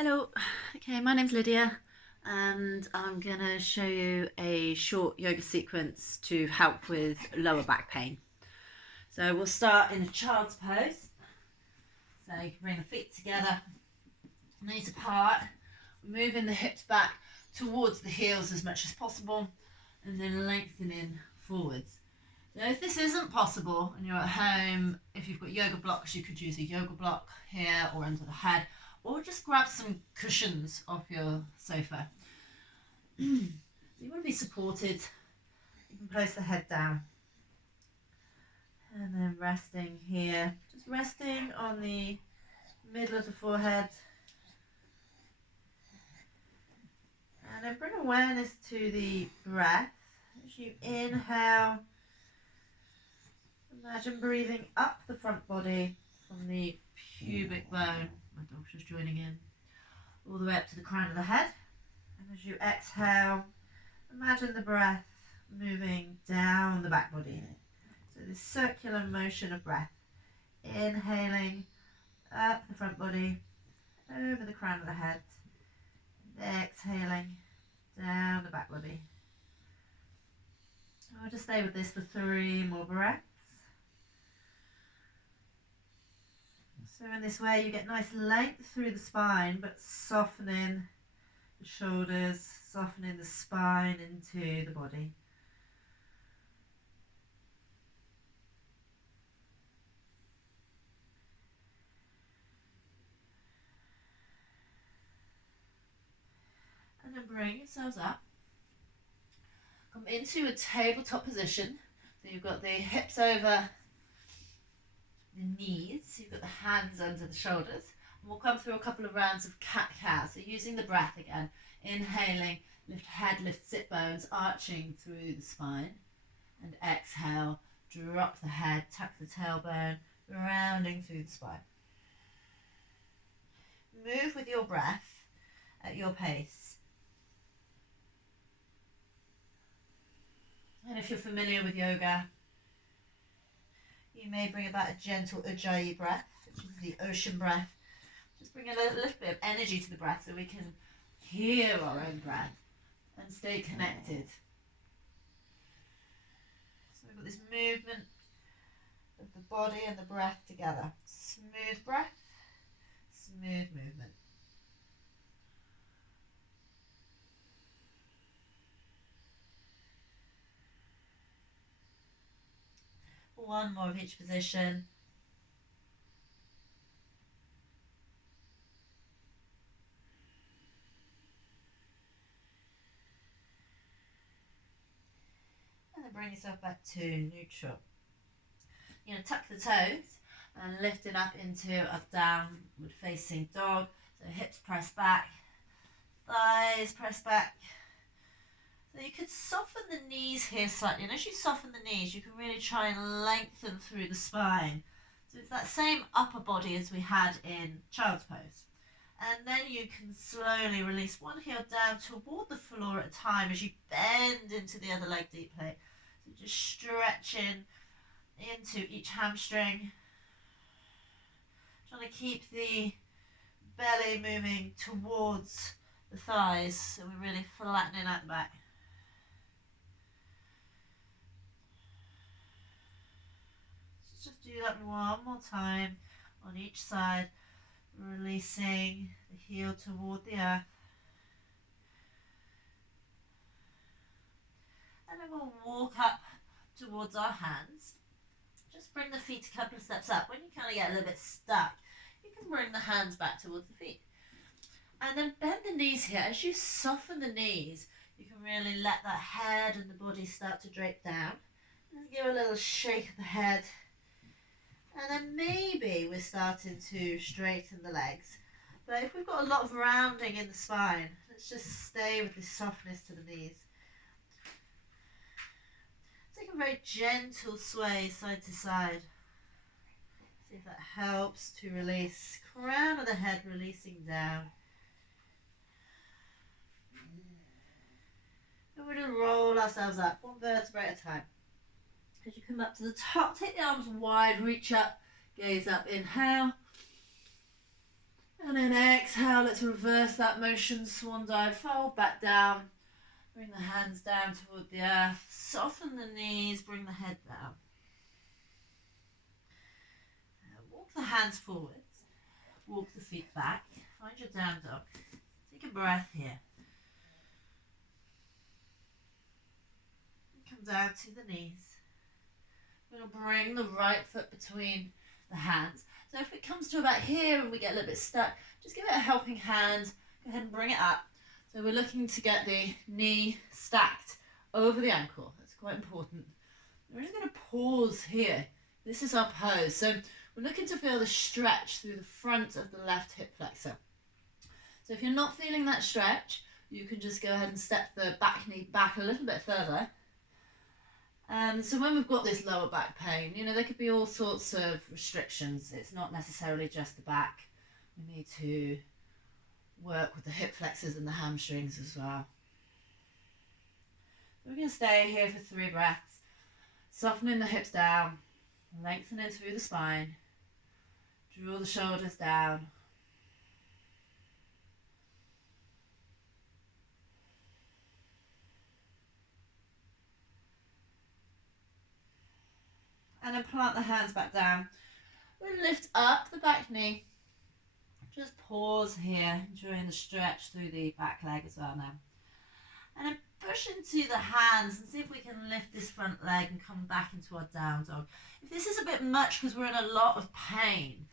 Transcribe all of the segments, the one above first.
Hello, okay, my name's Lydia and I'm going to show you a short yoga sequence to help with lower back pain. So we'll start in a child's pose. So you can bring the feet together, knees apart, moving the hips back towards the heels as much as possible and then lengthening forwards. So if this isn't possible and you're at home, if you've got yoga blocks, you could use a yoga block here or under the head, or just grab some cushions off your sofa. You want to be supported. You can place the head down and then resting here, just resting on the middle of the forehead, and then bring awareness to the breath. As you inhale, imagine breathing up the front body from the pubic bone, my dog's just joining in, all the way up to the crown of the head. And as you exhale, imagine the breath moving down the back body. So this circular motion of breath, inhaling up the front body, over the crown of the head, and exhaling down the back body. I'll just stay with this for 3 more breaths. So in this way you get nice length through the spine, but softening the shoulders, softening the spine into the body. And then bring yourselves up. Come into a tabletop position. So you've got the hips over the knees, you've got the hands under the shoulders. And we'll come through a couple of rounds of cat-cow. So using the breath again. Inhaling, lift head, lift sit bones, arching through the spine. And exhale, drop the head, tuck the tailbone, rounding through the spine. Move with your breath at your pace. And if you're familiar with yoga, you may bring about a gentle Ujjayi breath, which is the ocean breath. Just bring a little bit of energy to the breath so we can hear our own breath and stay connected. So we've got this movement of the body and the breath together. Smooth breath, smooth movement. One more of each position. And then bring yourself back to neutral. You're going to tuck the toes and lift it up into a downward facing dog. So hips press back, thighs press back. So you could soften the knees here slightly, and as you soften the knees you can really try and lengthen through the spine. So it's that same upper body as we had in child's pose. And then you can slowly release one heel down toward the floor at a time as you bend into the other leg deeply. So just stretching into each hamstring, trying to keep the belly moving towards the thighs, so we're really flattening out the back. Just do that one more time on each side, releasing the heel toward the earth. And then we'll walk up towards our hands. Just bring the feet a couple of steps up. When you kind of get a little bit stuck, you can bring the hands back towards the feet. And then bend the knees here. As you soften the knees, you can really let that head and the body start to drape down. And give a little shake of the head. And then maybe we're starting to straighten the legs. But if we've got a lot of rounding in the spine, let's just stay with this softness to the knees. Take a very gentle sway side to side. See if that helps to release. Crown of the head releasing down. And we're going to roll ourselves up, one vertebrae at a time. As you come up to the top, take the arms wide, reach up, gaze up, inhale. And then exhale, let's reverse that motion, swan dive, fold back down. Bring the hands down toward the earth, soften the knees, bring the head down. Walk the hands forwards, walk the feet back, find your down dog. Take a breath here. Come down to the knees. We're going to bring the right foot between the hands. So if it comes to about here and we get a little bit stuck, just give it a helping hand. Go ahead and bring it up. So we're looking to get the knee stacked over the ankle. That's quite important. We're just going to pause here. This is our pose. So we're looking to feel the stretch through the front of the left hip flexor. So if you're not feeling that stretch, you can just go ahead and step the back knee back a little bit further. And so when we've got this lower back pain, you know, there could be all sorts of restrictions. It's not necessarily just the back. We need to work with the hip flexors and the hamstrings as well. We're going to stay here for 3 breaths, softening the hips down, lengthening through the spine, draw the shoulders down. And then plant the hands back down. We'll lift up the back knee. Just pause here, enjoying the stretch through the back leg as well now. And then push into the hands and see if we can lift this front leg and come back into our down dog. If this is a bit much because we're in a lot of pain,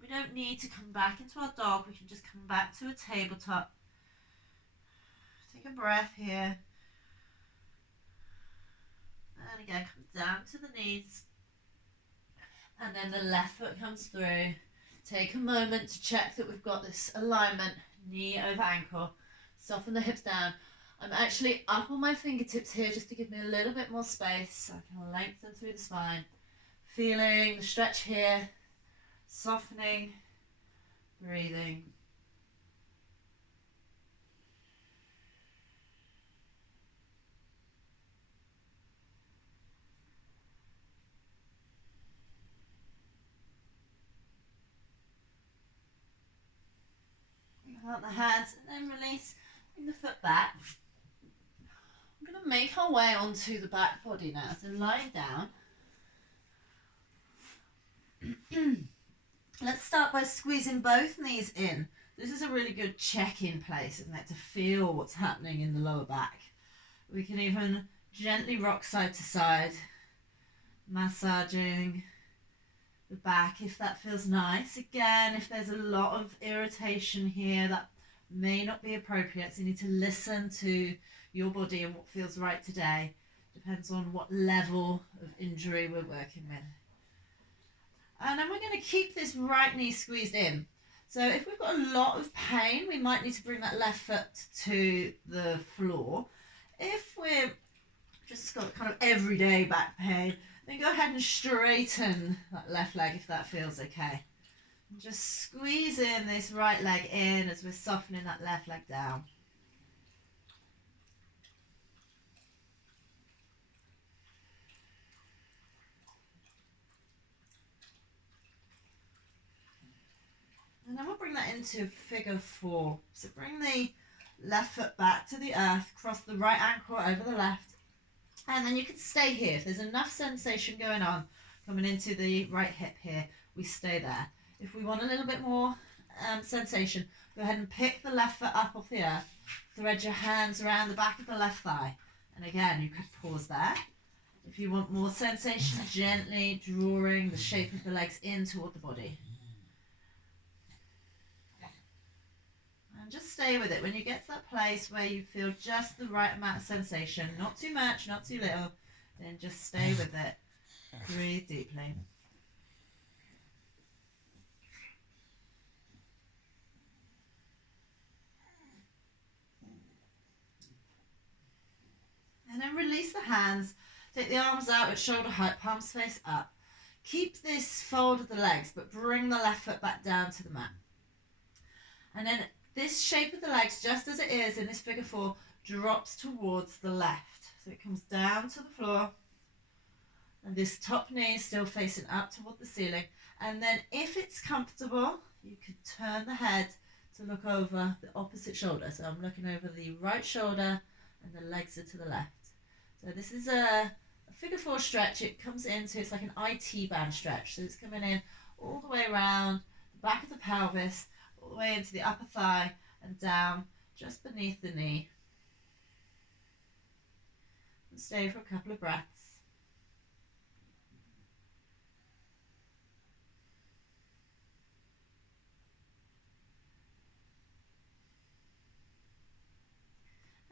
we don't need to come back into our dog. We can just come back to a tabletop. Take a breath here. And again, come down to the knees. And then the left foot comes through. Take a moment to check that we've got this alignment, knee over ankle. Soften the hips down. I'm actually up on my fingertips here just to give me a little bit more space. So I can lengthen through the spine. Feeling the stretch here. Softening. Breathing. Plant the hands and then release. Bring the foot back. I'm going to make our way onto the back body now. So lying down. Let's start by squeezing both knees in. This is a really good check-in place, isn't it? To feel what's happening in the lower back. We can even gently rock side to side, massaging the back if that feels nice. Again, if there's a lot of irritation here, that may not be appropriate. So you need to listen to your body and what feels right today. Depends on what level of injury we're working with. And then we're going to keep this right knee squeezed in. So if we've got a lot of pain, we might need to bring that left foot to the floor. If we're just got kind of everyday back pain, then go ahead and straighten that left leg if that feels okay. And just squeeze in this right leg in as we're softening that left leg down. And then we'll bring that into figure 4. So bring the left foot back to the earth, cross the right ankle over the left, and then you can stay here. If there's enough sensation going on coming into the right hip here, we stay there. If we want a little bit more sensation, go ahead and pick the left foot up off the earth, thread your hands around the back of the left thigh, and again, you could pause there. If you want more sensation, gently drawing the shape of the legs in toward the body. And just stay with it. When you get to that place where you feel just the right amount of sensation, not too much, not too little, then just stay with it. Breathe deeply. And then release the hands. Take the arms out at shoulder height, palms face up. Keep this fold of the legs, but bring the left foot back down to the mat. And then this shape of the legs, just as it is in this figure 4, drops towards the left. So it comes down to the floor. And this top knee is still facing up toward the ceiling. And then if it's comfortable, you could turn the head to look over the opposite shoulder. So I'm looking over the right shoulder and the legs are to the left. So this is a figure four stretch. It comes into, it's like an IT band stretch. So it's coming in all the way around the back of the pelvis, all the way into the upper thigh and down just beneath the knee. And stay for a couple of breaths.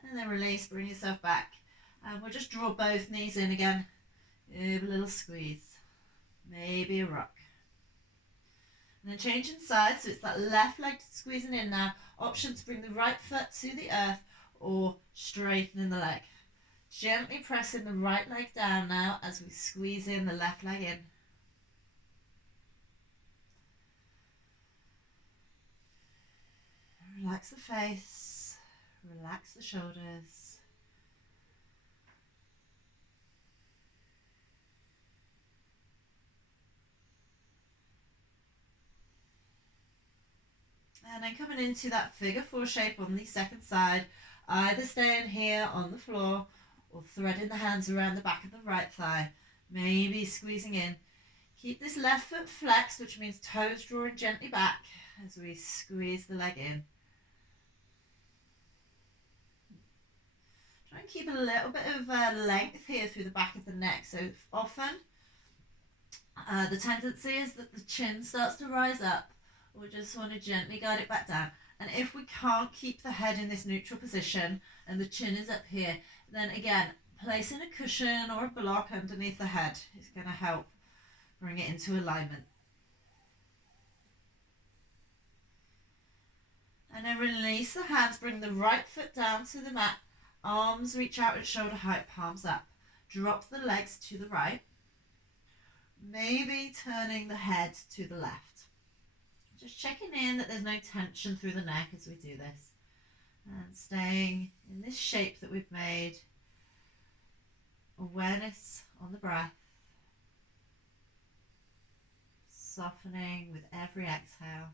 And then release, bring yourself back. And we'll just draw both knees in again. Give a little squeeze. Maybe a rock. And then changing sides, so it's that left leg squeezing in now. Option to bring the right foot to the earth or straightening the leg. Gently pressing the right leg down now as we squeeze in the left leg in. Relax the face, relax the shoulders. And then coming into that figure four shape on the second side, either staying here on the floor or threading the hands around the back of the right thigh, maybe squeezing in. Keep this left foot flexed, which means toes drawing gently back as we squeeze the leg in. Try and keep a little bit of length here through the back of the neck. So often the tendency is that the chin starts to rise up. We just want to gently guide it back down. And if we can't keep the head in this neutral position and the chin is up here, then again, placing a cushion or a block underneath the head is going to help bring it into alignment. And then release the hands, bring the right foot down to the mat, arms reach out at shoulder height, palms up. Drop the legs to the right, maybe turning the head to the left. Just checking in that there's no tension through the neck as we do this. And staying in this shape that we've made. Awareness on the breath. Softening with every exhale.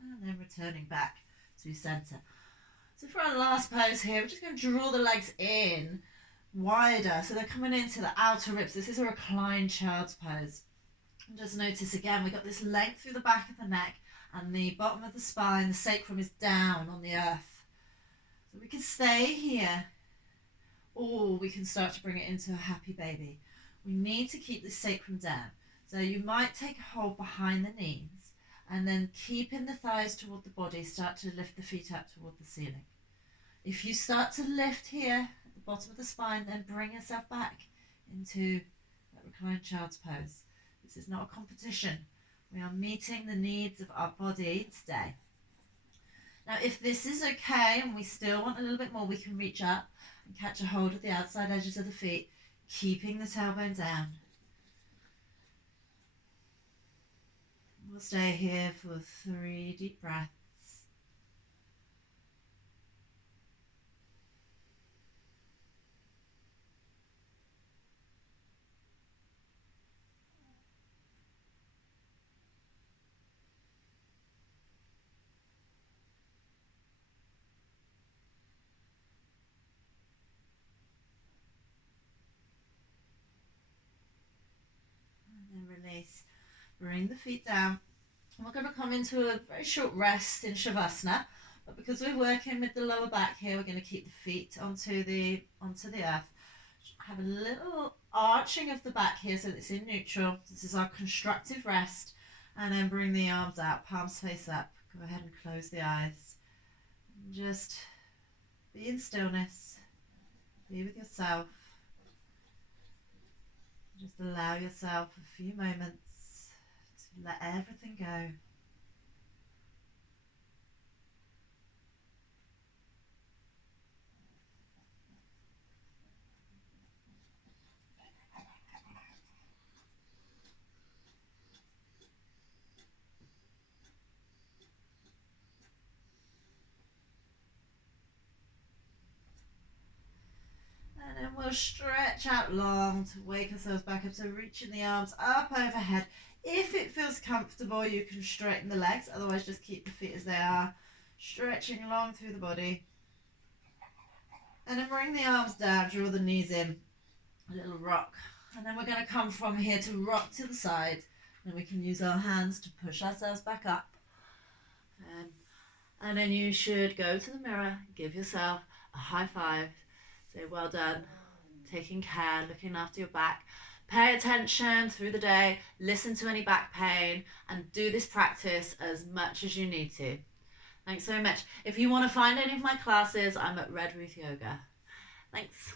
And then returning back to center. So for our last pose here, we're just going to draw the legs in wider. So they're coming into the outer ribs. This is a reclined child's pose. And just notice again, we've got this length through the back of the neck and the bottom of the spine, the sacrum is down on the earth. So we can stay here or we can start to bring it into a happy baby. We need to keep the sacrum down. So you might take a hold behind the knees and then keeping the thighs toward the body, start to lift the feet up toward the ceiling. If you start to lift here at the bottom of the spine, then bring yourself back into that reclined child's pose. This is not a competition. We are meeting the needs of our body today. Now, if this is okay and we still want a little bit more, we can reach up and catch a hold of the outside edges of the feet, keeping the tailbone down. We'll stay here for 3 deep breaths. And then release. Bring the feet down. We're going to come into a very short rest in Shavasana, but because we're working with the lower back here, we're going to keep the feet onto the earth. Have a little arching of the back here so that it's in neutral. This is our constructive rest, and then bring the arms out, palms face up. Go ahead and close the eyes. And just be in stillness. Be with yourself. Just allow yourself a few moments. Let everything go. And then we'll stretch out long to wake ourselves back up. So reaching the arms up overhead. If it feels comfortable, you can straighten the legs. Otherwise, just keep the feet as they are. Stretching long through the body. And then bring the arms down, draw the knees in. A little rock. And then we're going to come from here to rock to the side. And we can use our hands to push ourselves back up. And then you should go to the mirror, give yourself a high five. Say, well done, taking care, looking after your back. Pay attention through the day, listen to any back pain, and do this practice as much as you need to. Thanks so much. If you want to find any of my classes, I'm at Red Ruth Yoga. Thanks.